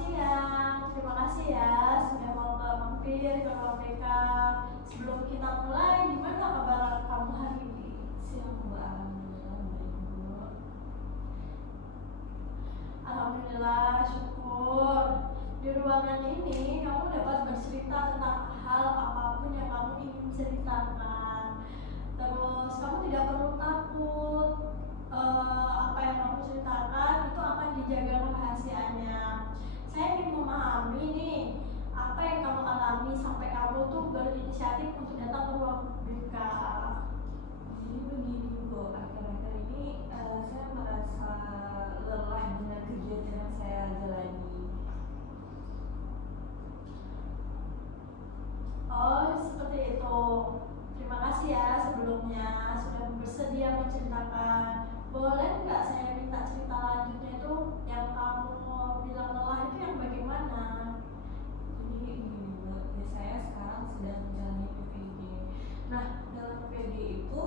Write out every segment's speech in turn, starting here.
siang. Terima kasih ya sudah mau mampir ke ruang BK. Sebelum kita mulai, gimana kabar kamu hari ini? Siang Bu, alhamdulillah baik Bu. Alhamdulillah, syukur. Di ruangan ini kamu dapat bercerita tentang hal apapun yang kamu ingin ceritakan. Terus kamu tidak perlu takut. Apa yang kamu ceritakan itu akan dijaga rahasianya. Saya ingin memahami nih apa yang kamu alami sampai kamu tuh berinisiatif untuk datang ke ruang BK. Jadi begini Bu, akhir-akhir ini saya merasa lelah dengan kegiatan yang saya jalani. Oh, seperti itu. Terima kasih ya sebelumnya sudah bersedia menceritakan. Boleh nggak saya minta cerita lanjutnya itu yang kamu mau bilang lelah itu yang bagaimana? Jadi begini Bu, ya saya sekarang sedang menjalani PPG. Nah, dalam PPG itu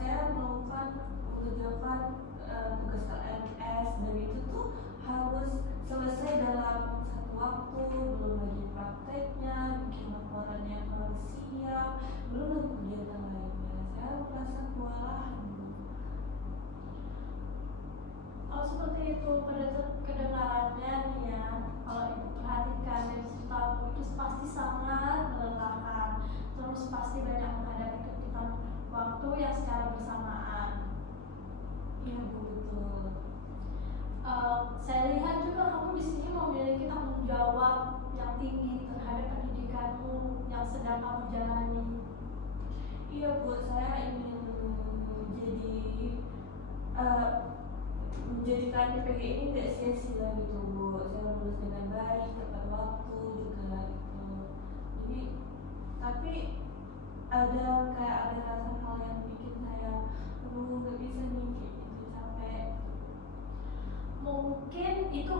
saya mengerjakan tugas LMS, dan itu tuh harus selesai dalam satu waktu, belum lagi prakteknya, bikin laporannya harus siap, belum lagi kegiatan lainnya. Saya merasa kewalahan Bu. Oh, seperti itu. Pada kedengarannya nih ya, kalau ibu perhatikan dari ceritamu itu pasti sangat melelahkan. Terus pasti banyak menghadapi kegiatan waktu yang secara bersamaan. Iya Bu, betul. Saya lihat juga kamu di sini memiliki tanggung jawab yang tinggi terhadap pendidikanmu yang sedang kamu jalani. Iya Bu, saya ingin menjadikan PPG ini nggak sia-sia gitu Bu. Saya lulus dengan baik, tepat waktu juga gitu. Jadi, tapi ada rasa hal yang bikin saya nggak bisa nih kayak gitu, capek. Mungkin itu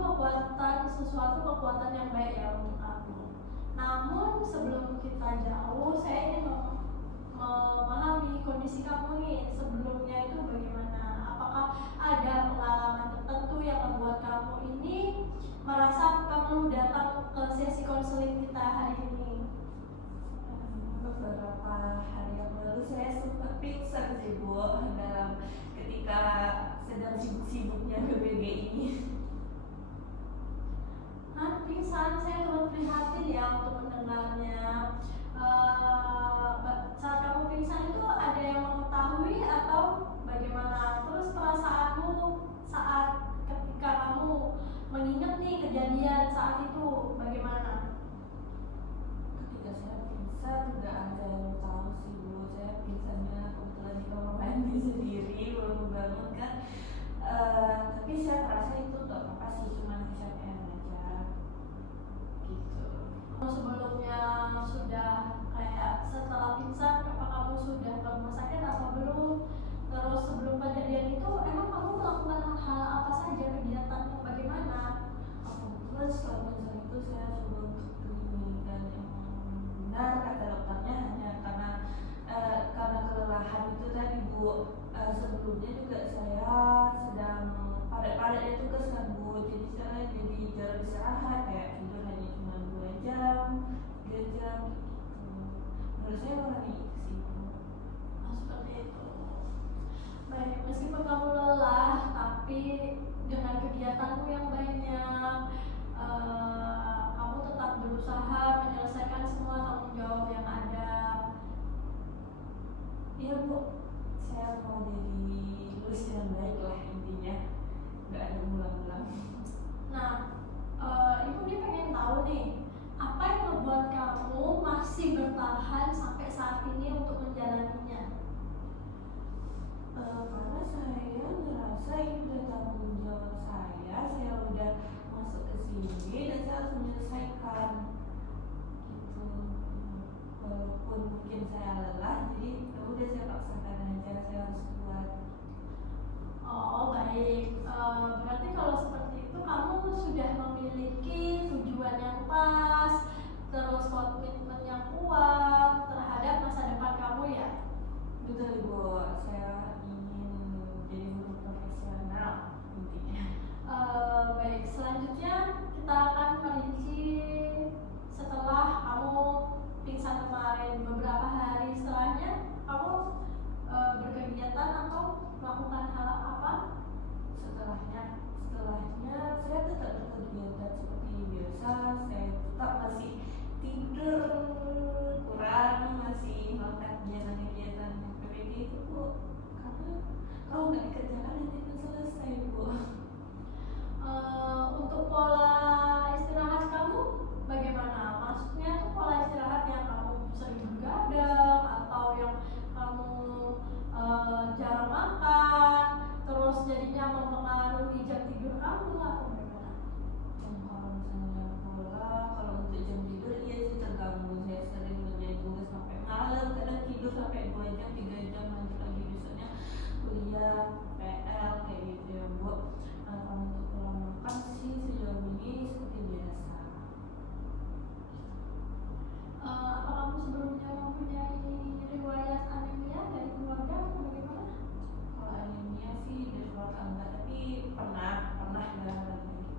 sesuatu kekuatan yang baik ya untuk aku. Namun sebelum kita jauh, saya ingin memahami kondisi kamu nih sebelumnya itu bagaimana. Apakah ada pengalaman tertentu yang membuat kamu ini merasa perlu datang ke sesi konseling kita hari ini? Beberapa hari yang lalu saya sempat pingsan sih Bu, ketika sedang sibuk-sibuknya PPG ini. Pingsan, saya turut prihatin ya untuk mendengarnya. Saat kamu pingsan itu ada yang mengetahui atau bagaimana? Terus perasaanmu saat ketika kamu mengingat nih kejadian saat itu bagaimana? Ketika saya pingsan tidak ada yang tahu sih Bu. Saya pingsannya kebetulan di kamar mandi sendiri, baru bangun kan. Tapi saya merasa itu nggak apa-apa sih, cuma kecapean aja gitu. Sebelumnya sudah kayak setelah pingsan, apa kamu sudah ke rumah sakit atau belum? Terus sebelum kejadian itu emang kamu melakukan hal apa saja, kegiatan bagaimana? Kebetulan setelah pingsan itu saya coba untuk cleaning, dan yang benar kata dokternya hanya karena kelelahan itu tadi Bu. Sebelumnya juga saya sedang padat-padatnya tugas kan Bu, jadi saya jadi jarang istirahat, kayak tidur hanya cuma 2 jam, 3 jam gitu. Menurut saya orang itu sih Bu. Seperti itu. Baik, meskipun kamu lelah, tapi dengan kegiatanmu yang banyak, kamu tetap berusaha menyelesaikan semua tanggung jawab yang ada. Iya Bu, saya mau jadi lulus dengan baik lah intinya, nggak ada ulang-ulang. Nah, ibu nih pengen tahu nih, apa yang membuat kamu masih bertahan sampai saat ini untuk menjalaninya? Karena saya ngerasa ini udah tanggung jawab saya udah masuk ke sini dan saya harus menyelesaikan gitu. Walaupun mungkin saya lelah, jadi ya udah saya paksakan aja, saya harus kuat. Oh, baik. selanjutnya kita akan merinci setelah kamu pingsan kemarin. Beberapa hari setelahnya kamu berkegiatan atau melakukan hal apa? Setelahnya saya tetap berkegiatan seperti biasa. Saya tetap masih tidur kurang, masih melakukan kegiatan-kegiatan PPG itu Bu, karena kalau nggak dikerjakan nanti akan selesai Bu. Untuk pola istirahat kamu bagaimana? Maksudnya tuh pola istirahat yang kamu sering begadang atau yang kamu jarang makan, terus jadinya mempengaruhi jam tidur kamu atau bagaimana? Kalau misalnya kalau untuk jam tidur iya sih terganggu. Saya sering ngerjain tugas sampai malam, kadang tidur sampai 2 jam 3 jam, lanjut lagi besoknya kuliah PL kayak gitu ya Bu. Kalau untuk pola makan sih sejauh ini seperti biasa. Apa kamu sebelumnya mempunyai riwayat anemia dari keluarga atau bagaimana? Kalau anemia sih dari keluarga enggak, tapi pernah ya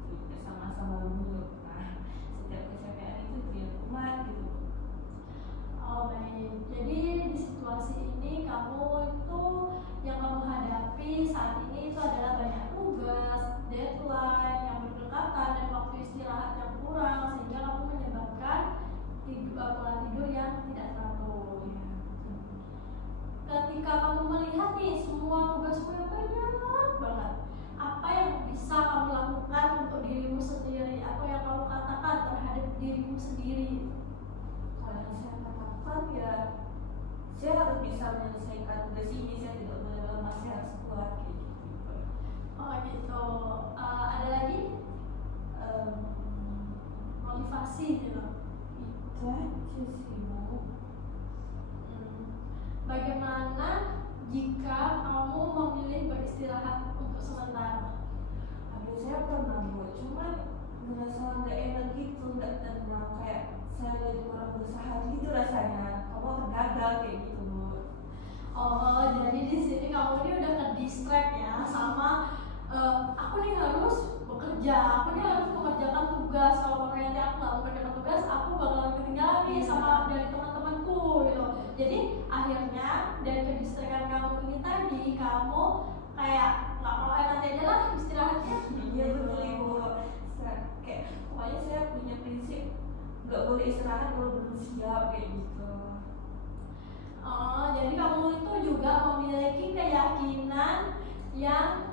gitu sama dulu pernah. Setiap kecapean itu teriak kumat gitu. Oh baik, jadi di situasi ini kamu itu yang kamu hadapi saat ini itu adalah banyak tugas, deadline yang berdekatan dan waktu istirahat yang kurang sehingga kamu menyebabkan pola tidur yang tidak teratur. Ketika kamu melihat nih semua tugasmu yang banyak banget, apa yang bisa kamu lakukan untuk dirimu sendiri atau yang kamu katakan terhadap dirimu sendiri? Kalau yang saya katakan ya, saya harus bisa menyelesaikan tugas ini, saya tidak boleh lemah, saya harus kuat kayak gitu. Oh gitu. Ada lagi motivasi gitu. Itu aja sih Bu. Bagaimana jika kamu memilih beristirahat untuk sementara? Aduh saya pernah Bu, cuman merasa nggak enak gitu, nggak tenang, kayak saya lagi kurang berusaha gitu rasanya. Kamu akan gagal kayak gitu Bu. Oh, jadi di sini kamu ini udah ke-distract ya sama aku nih harus bekerja, aku nih harus mengerjakan tugas. Kalau nanti aku nggak mengerjakan tugas, aku bakalan ketinggalan nih sama dari teman-temanku gitu. Jadi akhirnya dari ke-distractan kamu ini tadi, kamu kayak nggak mau nanti aja lah istirahatnya. Iya betul Ibu. Kayak pokoknya saya punya prinsip nggak boleh istirahat kalau belum siap kayak gitu. Oh, jadi kamu itu juga memiliki keyakinan yang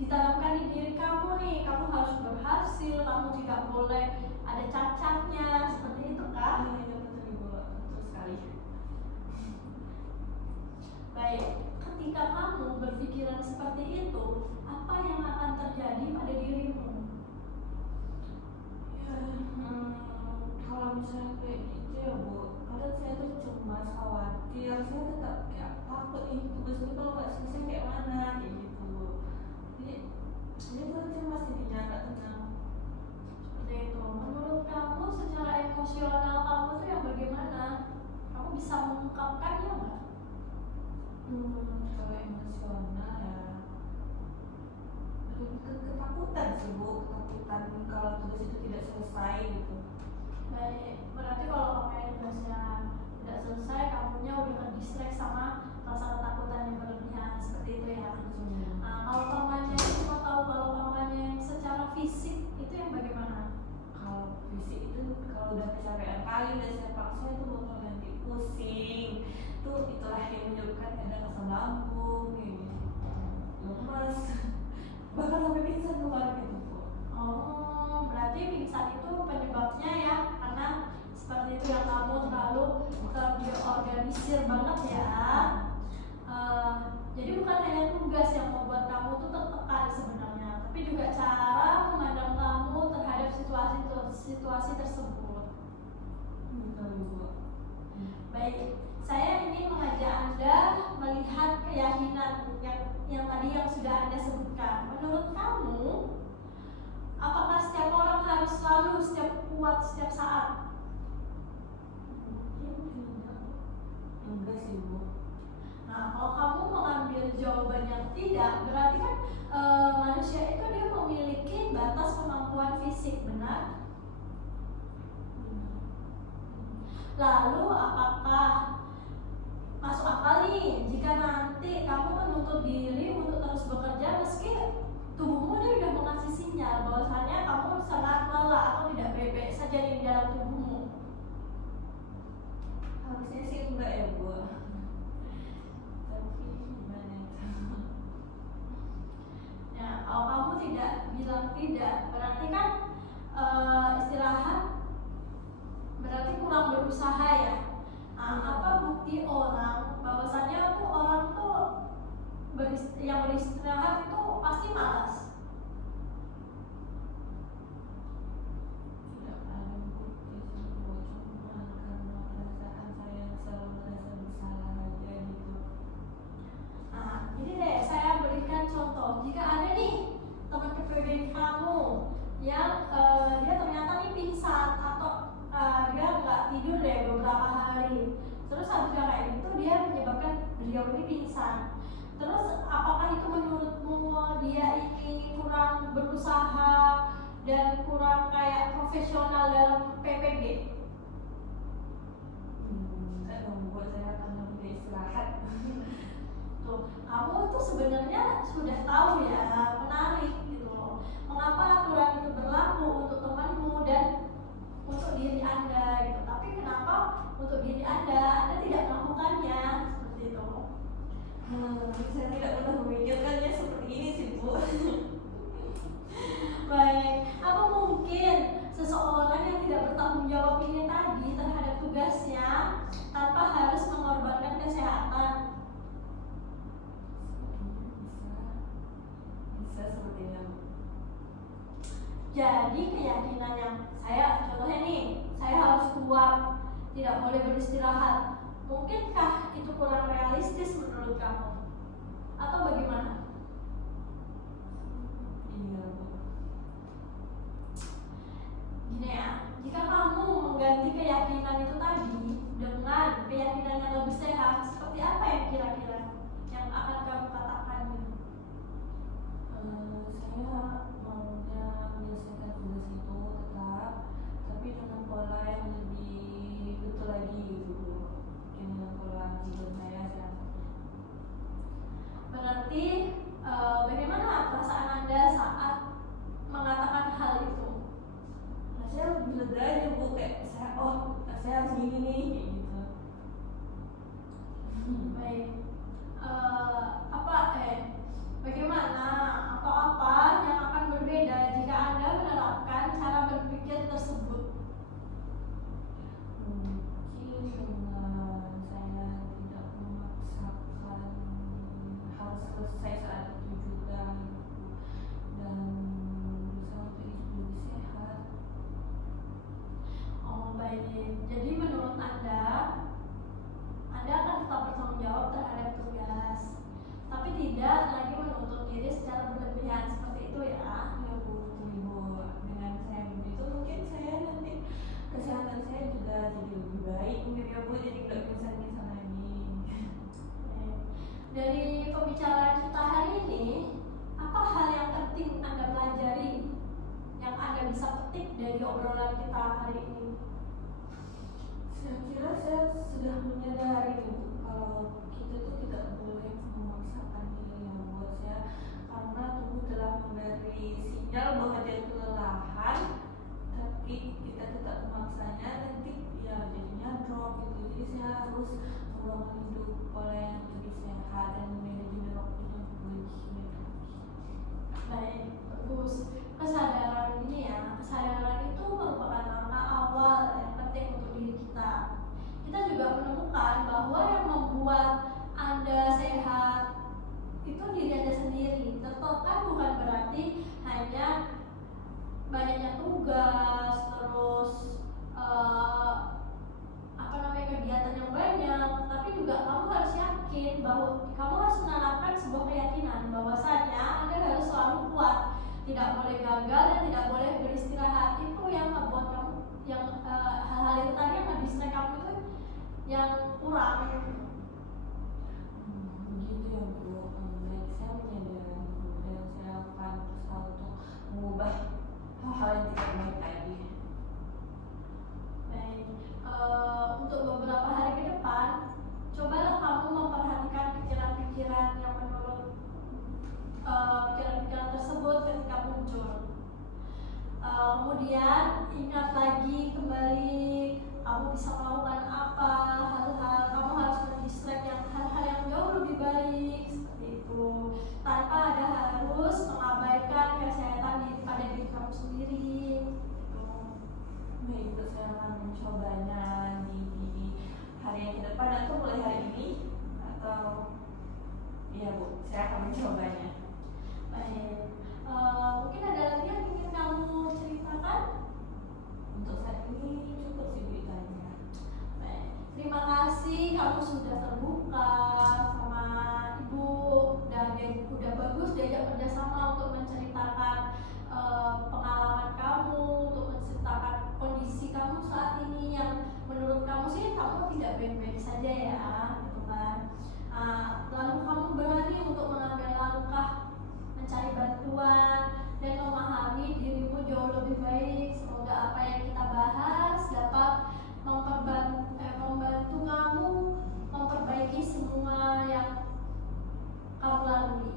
ditanamkan di diri kamu nih. Kamu harus berhasil, kamu tidak boleh ada cacatnya, seperti itu kan? Iya betul Ibu, betul sekali. Baik, ketika kamu berpikiran seperti itu, apa yang akan terjadi pada dirimu? Ya, kalau misalnya kayak gitu ya Bu, kadang saya tuh cemas, khawatir, saya tetap kayak takut ini tugas ini kalau nggak selesai kayak mana kayak gitu Bu. Jadi tuh cemas jadinya nggak tenang. Seperti itu. Menurut kamu secara emosional kamu tuh yang bagaimana? Kamu bisa mengungkapkannya nggak? Kalau emosional ya lebih ke ketakutan sih Bu, ketakutan kalau tugas itu tidak selesai gitu. Baik, berarti kalau kamu tugasnya tidak selesai, kamunya udah ke-distract sama rasa ketakutan yang berlebihan, seperti itu ya. Nah, kalau kamunya itu mau tahu kalau kamunya yang secara fisik itu yang bagaimana? Kalau fisik itu kalau udah kecapean kali udah saya paksa itu bakal nanti pusing. Itulah yang menyebabkan kadang asam lambung kayak gitu. Lemas. Bahkan sampai pingsan kemarin gitu Bu. Oh, berarti pingsan itu penyebabnya ya karena seperti itu yang kamu terlalu terorganisir banget ya. Jadi bukan hanya tugas yang membuat kamu tuh tertekan sebenarnya, tapi juga cara memandang kamu terhadap situasi tersebut. Betul Bu. Baik, saya ini mengajak Anda melihat keyakinan yang tadi yang sudah Anda sebutkan. Menurut kamu, apakah setiap orang harus selalu kuat setiap saat? Enggak sih Bu. Nah, kalau kamu mengambil jawaban yang tidak, berarti kan manusia itu dia memiliki benar? Lalu apakah masuk akal nih jika nanti kamu menuntut diri untuk terus bekerja meski tubuhmu ini udah mengasih sinyal bahwasanya kamu sangat lelah atau tidak baik-baik saja di dalam tubuhmu? Harusnya sih enggak ya Bu, tapi gimana itu? Ya, kalau kamu tidak bilang tidak, berarti kan istirahat berarti kurang berusaha ya. Apa bukti orang bahwasannya tuh orang tuh yang beristirahat itu pasti malas? Tidak ada bukti sih Bu, cuma karena perasaan saya selalu merasa bersalah aja gitu. Nah, ini deh saya berikan contoh. Jika ada nih teman PPG kamu yang dia ternyata nih pingsan atau dia nggak tidur deh beberapa hari. Terus habis kayak gitu dia menyebabkan beliau ini pingsan. Terus apakah itu menurutmu dia ini kurang berusaha dan kurang kayak profesional dalam PPG? Saya membuat saya karena tidak istirahat. Tuh, kamu tuh sebenarnya sudah tahu ya, menarik gitu loh. Mengapa aturan itu berlaku untuk temanmu dan untuk diri Anda gitu. Tapi kenapa untuk diri Anda tidak melakukannya seperti itu? Saya tidak pernah memikirkannya seperti ini sih Bu. Baik, apa mungkin seseorang yang tidak bertanggung jawab ini tadi terhadap tugasnya tanpa harus mengorbankan kesehatan? Bisa sepertinya Bu. Jadi keyakinan yang saya, contohnya nih, saya harus kuat, tidak boleh beristirahat. Mungkinkah itu kurang realistis menurut kamu? Atau bagaimana? Iya Bu. Gini ya, jika kamu mengganti keyakinan itu tadi dengan keyakinan yang lebih sehat, seperti apa yang kira-kira yang akan kamu katakan? Saya maunya menyelesaikan tugas itu tetap, tapi dengan pola yang lebih betul lagi gitu Bu. Dengan pola tidur saya Berarti bagaimana perasaan Anda saat mengatakan hal itu? saya lebih lega aja Bu, kayak saya harus gini nih kayak gitu. Baik. Bagaimana atau apa yang akan berbeda jika Anda menerapkan cara berpikir tersebut? Mungkin dengan saya tidak memaksakan harus selesai saat itu juga gitu. Dan berusaha untuk hidup lebih sehat. Oh baik, jadi menurut Anda akan tetap bertanggung jawab terhadap tugas, tapi tidak lagi menuntut diri secara berlebihan seperti itu ya? Ya Bu, dengan saya begitu mungkin saya nanti kesehatan saya juga jadi lebih baik mungkin ya Bu, jadi nggak pingsan-pingsan lagi. Dari pembicaraan kita hari ini, apa hal yang penting Anda pelajari, yang Anda bisa petik dari obrolan kita hari ini? Saya kira saya sudah menyadari Bu, kalau kita tuh tidak boleh memaksakan diri yang buat saya, karena tubuh telah memberi sinyal bahwa dia kelelahan, tapi kita tetap memaksanya, nanti ya jadinya drop gitu. Jadi saya harus membangun hidup pola yang lebih sehat dan manajemen waktunya lebih baik. Baik, bagus. Kesadaran ini ya, kesadaran itu merupakan langkah awal yang penting untuk diri kita. Kita juga menemukan bahwa yang membuat Anda sehat itu diri Anda sendiri. Kan bukan berarti hanya banyaknya tugas, terus kegiatan yang banyak, tapi juga kamu harus yakin bahwa kamu harus menanamkan sebuah keyakinan bahwasanya Anda harus selalu kuat, tidak boleh gagal dan tidak boleh beristirahat. Itu yang membuat kamu yang hal-hal itu tadi yang nge-distract kamu itu yang kurang. Begitu ya Bu. Baik, saya menyadari dan saya akan berusaha untuk mengubah hal-hal yang tidak baik tadi. mencobanya di hari yang ke depan atau mulai hari ini atau iya Bu, saya akan mencobanya. Baik. Mungkin ada lagi yang ingin kamu ceritakan? Untuk saat ini cukup sih Bu itu aja. Baik. Terima kasih kamu sudah terbuka sama ibu dan udah bagus diajak kerjasama untuk menceritakan pengalaman kamu, untuk menceritakan kondisi kamu saat ini yang menurut kamu sih kamu tidak baik-baik saja ya, gitu kan. Lalu kamu berani untuk mengambil langkah mencari bantuan dan memahami dirimu jauh lebih baik. Semoga apa yang kita bahas dapat membantu kamu memperbaiki semua yang kamu lalui.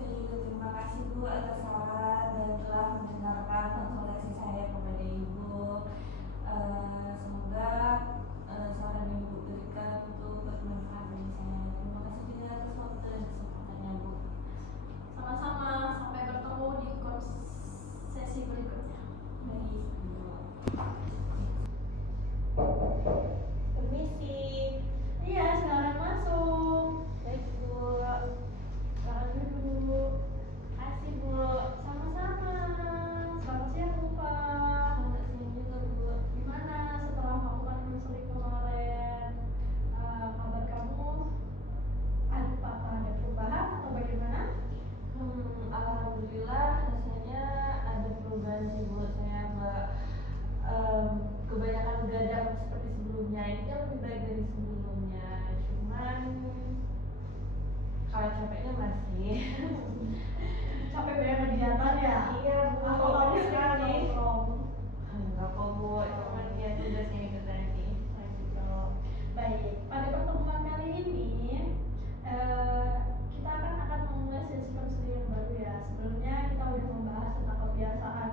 Saya juga terima kasih Bu atas saran dan telah mendengarkan konsultasi saya kepada Ibu. Semoga saran yang Ibu berikan itu bermanfaat bagi saya. Terima kasih juga atas waktu dan kesempatannya Bu. Sama-sama, sampai bertemu di sesi berikutnya. Baik Bu. Permisi. Iya, silakan masuk. Baik Bu. Silakan duduk. Kasih Bu. Sama-sama. Selamat siang Bu Pak. Selamat siang juga Bu. Gimana setelah melakukan konseling kemarin? Kabar kamu? Apakah ada perubahan atau bagaimana? Alhamdulillah rasanya ada perubahan sih Bu. Saya nggak kebanyakan begadang seperti sebelumnya. Ini kan lebih baik dari sebelumnya. Cuman kalau capeknya masih. Capek banyak kegiatan ya? Iya Bu. Atau kamu sekali? Enggak kok Bu. Cuman ya tugasnya itu tadi. Baik, pada pertemuan kali ini kita akan memulai sesi konseling yang baru ya. Sebelumnya kita udah membahas tentang kebiasaan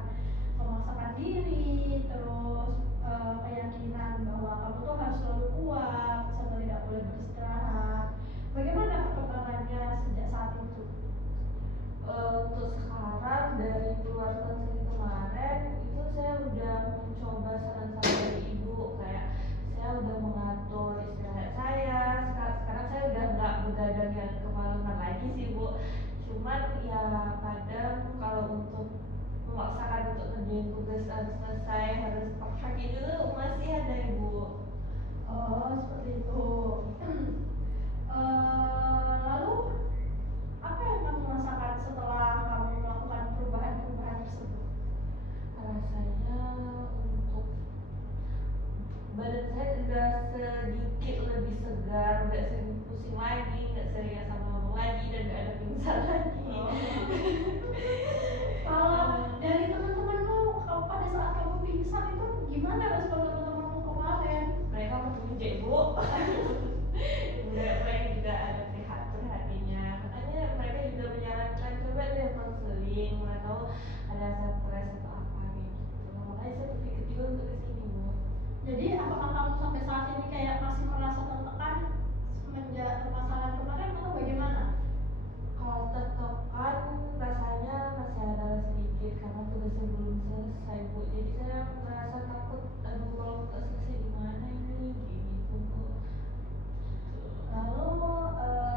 memaksakan diri, terus keyakinan bahwa kamu tuh harus selalu kuat, serta tidak boleh beristirahat. Bagaimana perkembangannya sejak saat itu? Untuk sekarang dari keluar konseling kemarin itu saya udah mencoba saran-saran dari Ibu, kayak saya udah mengatur istirahat saya. Sekarang saya udah nggak begadang yang kemalaman lagi sih Bu. Cuman ya kadang kalau untuk memaksakan untuk ngerjain tugas harus selesai, harus pagi dulu masih ada Ibu. Oh, seperti itu. Lalu apa yang kamu rasakan setelah kamu melakukan perubahan-perubahan tersebut? Rasanya untuk badan saya udah sedikit lebih segar, nggak sering pusing lagi, nggak sering asam lambung lagi, dan nggak ada pingsan lagi. Kalau dari teman-temanmu, pada saat kamu pingsan itu gimana respon teman-temanmu kemarin? Mereka menunjuk Bu. Mereka juga ada prihatinnya. Makanya mereka juga menyarankan coba deh konseling, mana tahu ada stres atau apa gitu. Makanya saya berpikir juga untuk kesini Bu. Jadi apakah kamu sampai saat ini kayak masih merasa tertekan semenjak permasalahan kemarin atau bagaimana? Kalau tertekan rasanya masih ada sedikit karena tugasnya belum selesai Bu. Jadi saya merasa takut, aduh kalau nggak selesai gimana ini gitu Bu. Lalu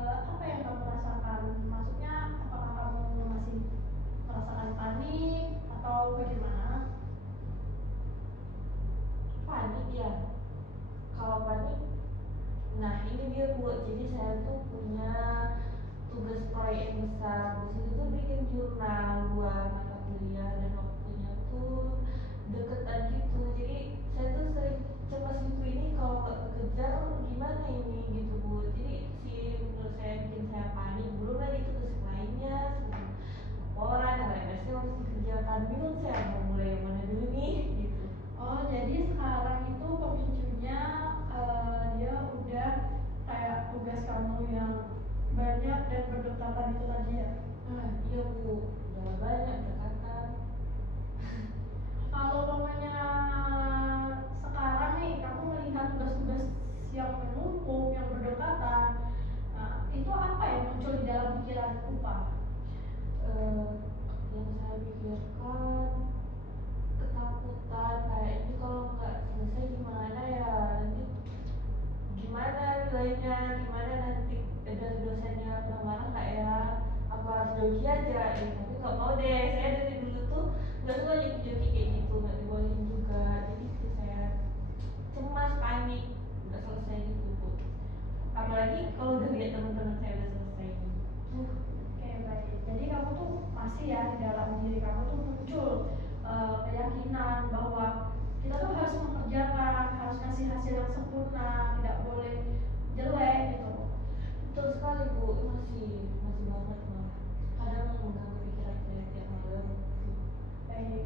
apa yang kamu rasakan? Maksudnya apakah kamu masih merasakan panik atau bagaimana? Panik ya. Kalau panik, nah ini dia Bu. Jadi saya tuh punya tugas proyek yang besar. Di situ tuh bikin jurnal 2 mata kuliah dan waktunya tuh deketan gitu. Jadi saya tuh sering cemas gitu, ini kalau nggak kekejar gimana ini gitu Bu. Jadi si menurut saya bikin saya panik. Belum lagi tugas lainnya seperti laporan atau MSC harus dikerjakan. Bingung saya mau mulai yang mana dulu nih gitu. Oh, jadi sekarang itu pemicunya dia udah kayak tugas kamu yang banyak dan berdekatan itu tadi ya? Iya Bu, udah banyak dekatan. Kalau umpamanya sekarang nih kamu melihat tugas-tugas yang menumpuk, yang berdekatan, itu apa yang muncul di dalam pikiran Pak? Yang saya pikirkan ketakutan, kayak ini kalau nggak selesai gimana nanti dari dosennya pernah marah nggak ya, apa harus joki aja, tapi nggak mau deh, saya dari dulu tuh nggak suka joki-joki kayak gitu, nggak dibolehin juga, jadi saya cemas, panik, nggak selesai gitu Bu. Apalagi kalau udah lihat teman-teman saya udah selesai. Oke, baik. Jadi kamu tuh masih ya di dalam diri kamu tuh muncul keyakinan bahwa kita tuh harus mengerjakan, harus ngasih hasil yang sempurna, tidak boleh jelek gitu. Betul sekali Bu, masih banget malah. Kadang mengganggu pikiran saya tiap malam. Baik.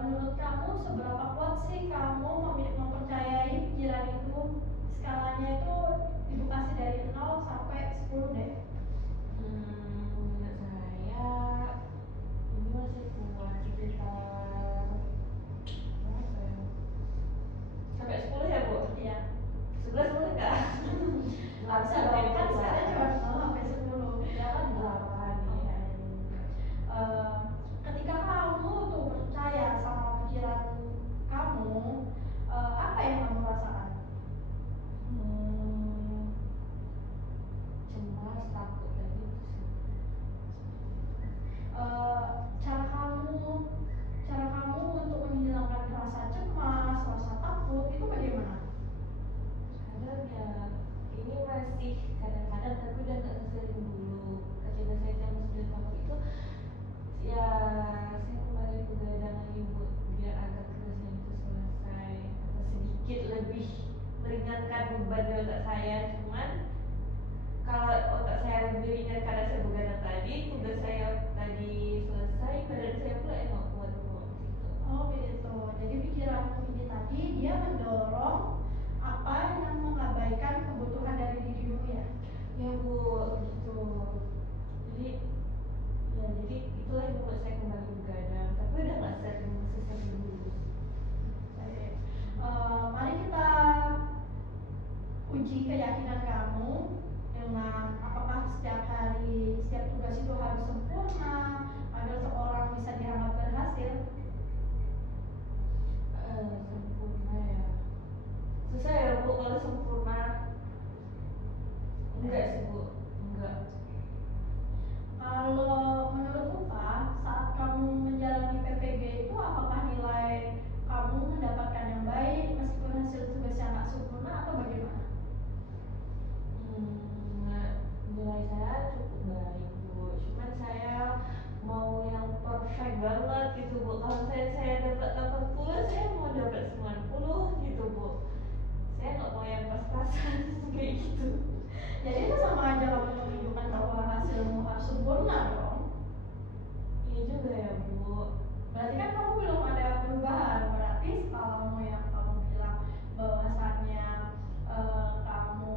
Menurut kamu seberapa kuat sih kamu mempercayai pikiran itu? Skalanya itu ibu kasih dari 0 sampai 10 deh. Menurut saya ini masih kuat sekitar berapa ya? Sampai 10 ya Bu? Iya. 11 boleh nggak? Nggak bisa dong, kan skalanya cuma 0 sampai 10. Ya kan 8. Ketika kamu tuh percaya sama pikiran kamu, apa yang kamu rasakan? Cemas, takut tadi itu sih. Cara kamu untuk menghilangkan rasa cemas, rasa takut itu bagaimana? Kadang ya ini masih kadang-kadang, tapi udah nggak sesering dulu. Ketika saya cemas dan takut itu ya saya kembali begadang lagi Bu, biar agak tugasnya itu selesai atau sedikit lebih meringankan beban di otak saya. Cuman kalau otak saya lebih ringan karena saya begadang tadi, tugas saya tadi selesai, badan saya pula yang nggak kuat Bu gitu. Oh begitu. Jadi pikiranmu ini tadi dia mendorong apa yang mengabaikan kebutuhan dari dirimu ya? Ya Bu, gitu. Jadi itulah yang membuat saya kembali begadang. Tapi udah nggak sesering dulu. Baik. Mari kita uji keyakinan kamu dengan apakah setiap hari, setiap tugas itu harus sempurna agar seorang bisa dianggap berhasil. Sempurna ya. Susah ya Bu kalau sempurna. Enggak sih Bu, enggak. Kalau menurut Upa, saat kamu menjalani PPG itu apakah nilai kamu mendapatkan yang baik meskipun hasil tugasnya nggak sempurna atau bagaimana? Nilai saya cukup baik Bu, cuman saya mau yang perfect banget gitu Bu. Kalau saya dapat 80, saya mau dapat 90 gitu Bu. Saya nggak mau yang pas-pasan kayak gitu. Jadi itu sama aja kamu menunjukkan bahwa hasilmu harus sempurna dong. Iya juga ya Bu. Berarti kan kamu belum ada perubahan. Berarti skalamu yang kamu bilang bahwasannya kamu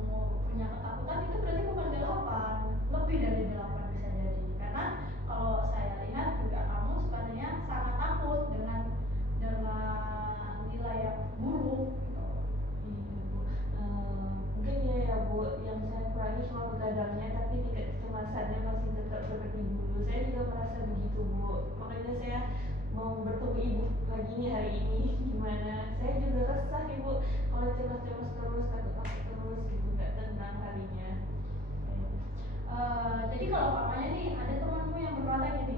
punya ketakutan itu berarti bukan 8, lebih dari 8 bisa jadi. Karena kalau saya lihat juga kamu sebenarnya sangat takut dengan nilai yang buruk gitu. Iya Bu. Mungkin ya Bu, yang saya kurangi cuma begadangnya, tapi tingkat kecemasannya masih tetap seperti dulu. Saya juga merasa begitu Bu. Makanya saya mau bertemu Ibu lagi nih hari ini. Gimana? Saya juga resah nih Bu, kalau cemas-cemas terus, takut-takut terus gitu, nggak tenang harinya. Jadi kalau umpamanya nih ada temanmu yang berkata gini,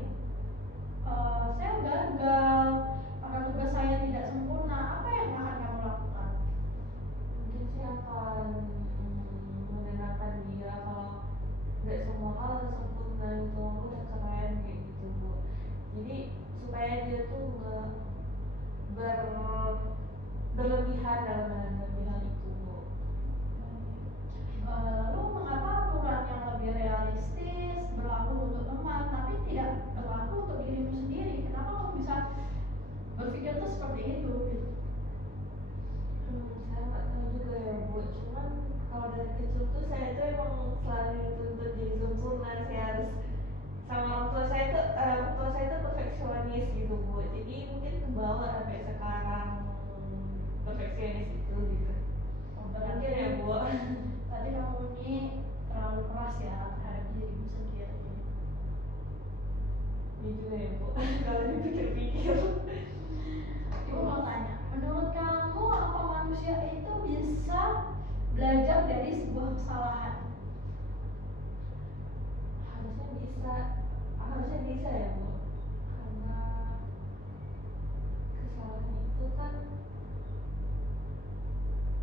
saya gagal, maka tugas saya tidak sempurna, apa yang akan kamu lakukan? Mungkin saya akan mendengarkan dia kalau nggak semua hal harus sempurna gitu, udah keren kayak gitu Bu. Jadi supaya dia tuh nggak berlebihan dalam menanggapi hal itu Bu. Lalu mengapa aturan yang lebih realistis berlaku untuk teman tapi tidak berlaku untuk dirimu sendiri? Kenapa kamu bisa berpikir tuh seperti itu? Saya nggak tahu juga ya Bu. Cuman kalau dari kecil tuh saya tuh emang selalu dituntut jadi sempurna. Saya harus sama orang tua saya tuh perfeksionis gitu Bu. Jadi mungkin kebawa sampai sekarang perfeksionis itu gitu. Mungkin ya Bu. Tadi kamu ini terlalu keras ya terhadap dirimu sendiri. Ini juga ya Bu. Kalau dipikir-pikir. Ibu mau tanya, menurut kamu apa manusia itu bisa belajar dari sebuah kesalahan? Harusnya bisa ya Bu, karena kesalahan itu kan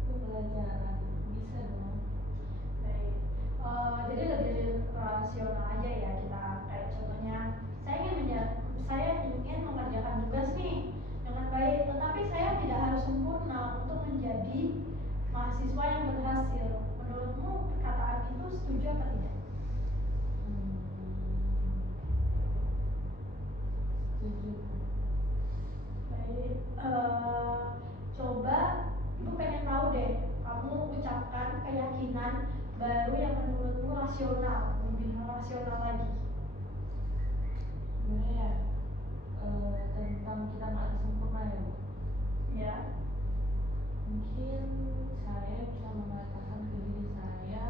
pembelajaran, bisa dong. Baik. Jadi lebih rasional aja ya kita, kayak contohnya saya ingin mengerjakan tugas nih dengan baik, tetapi saya tidak harus sempurna untuk menjadi mahasiswa yang berhasil. Menurutmu perkataan itu setuju apa tidak? Setuju. Baik. Coba ibu pengen tahu deh, kamu ucapkan keyakinan baru yang menurutmu rasional, lebih rasional lagi. Sebenarnya ya tentang kita nggak harus sempurna ya Bu. Ya. Mungkin saya bisa mengatakan ke diri saya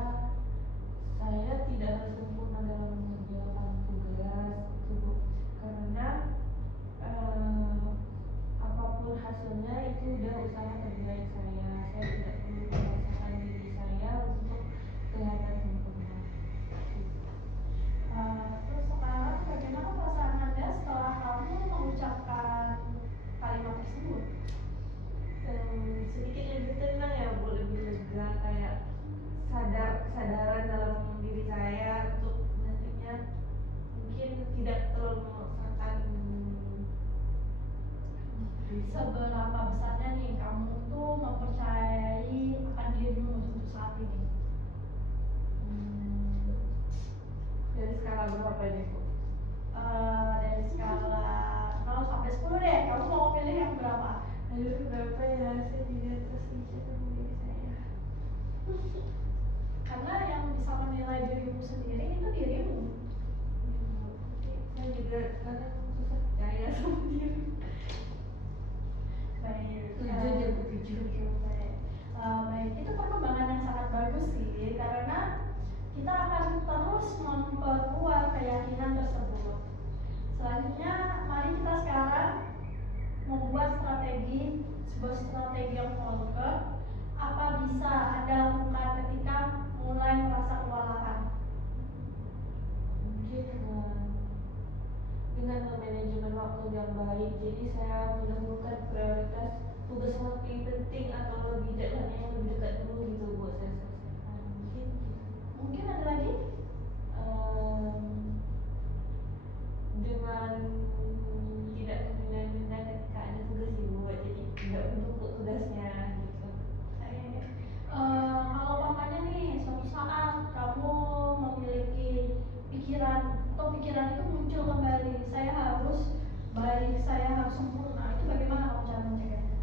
tidak harus sempurna dalam mengerjakan tugas itu Bu, karena apapun hasilnya itu udah usaha terbaik saya tidak perlu memaksakan diri saya untuk kelihatan sempurna. Terus sekarang bagaimana perasaan Anda setelah kamu mengucapkan kalimat tersebut? Sedikit lebih tenang ya Bu, lebih lega, kayak kesadaran dalam diri saya untuk nantinya mungkin tidak terlalu memaksakan. Seberapa besarnya nih kamu tuh mempercayai akan dirimu untuk saat ini? Dari skala berapa ini Bu? Dari skala 0 sampai 10 deh, kamu mau pilih yang berapa? Aduh, berapa ya? Saya tidak tersincin sama diri saya. Karena yang bisa menilai dirimu sendiri itu dirimu. Saya juga kadang susah percaya sama diri. Baik. Tujuh. Baik, itu perkembangan yang sangat bagus sih, karena kita akan terus memperkuat keyakinan tersebut. Selanjutnya, mari kita sekarang membuat sebuah strategi yang konkret. Apa bisa Anda lakukan ketika mulai merasa kewalahan? Mungkin dengan manajemen waktu yang baik, jadi saya menemukan prioritas tugas yang lebih penting atau lebih deadline yang lebih dekat dulu gitu buat saya selesaikan. Mungkin ada lagi? Dengan tidak menunda-nunda ketika ada tugas dibuat, jadi tidak menumpuk tugasnya gitu. Kalau umpamanya nih suatu saat kamu memiliki pikiran atau pikiran itu muncul kembali, saya harus baik, saya harus sempurna, itu bagaimana kamu cara mencegahnya?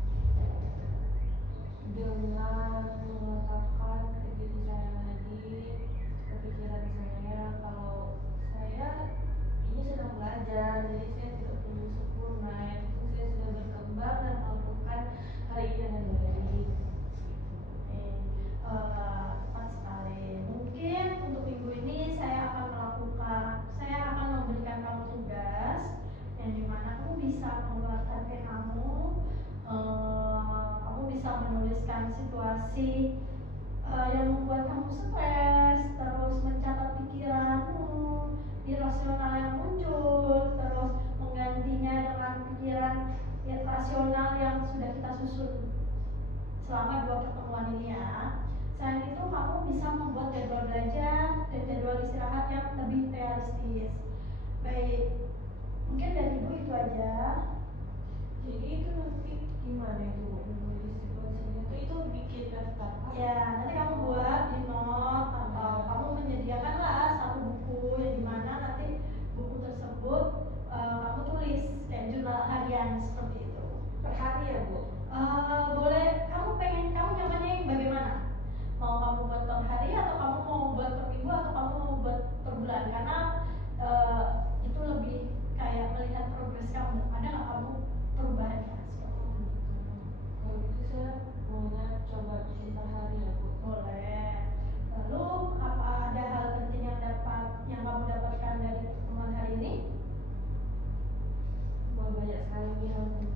Dengan mengatakan ke diri saya lagi, ke pikiran saya, kalau saya ini sedang belajar, jadi saya tidak perlu sempurna, yang penting saya sudah berkembang dan melakukan hal ini dengan baik. Tepat sekali. Mungkin untuk minggu ini saya akan memberikan kamu tugas yang dimana kamu bisa mengeluarkan kamu, kamu bisa menuliskan situasi yang membuat kamu stres, terus mencatat pikiranmu, irasional yang muncul, terus menggantinya dengan pikiran rasional yang sudah kita susun selama 2 pertemuan ini ya. Selain itu kamu bisa membuat jadwal belajar dan jadwal istirahat yang lebih realistis. Baik, mungkin dari ibu itu aja. Jadi itu nanti gimana itu menulis situasinya itu bikin daftar Ya, nanti kamu buat di note atau kamu menyediakanlah satu buku yang dimana nanti buku tersebut kamu tulis kayak jurnal harian seperti itu. Per hari ya Bu? Boleh, kamu nyamannya yang bagaimana? Mau kamu buat per hari atau kamu mau buat per minggu atau kamu mau buat per bulan? Karena itu lebih kayak melihat progres kamu. Ada nggak kamu perubahannya? Kalau gitu saya maunya coba bikin per hari ya Bu. Boleh. Lalu apa ada hal penting yang kamu dapatkan dari pertemuan hari ini? Banyak sekali hal penting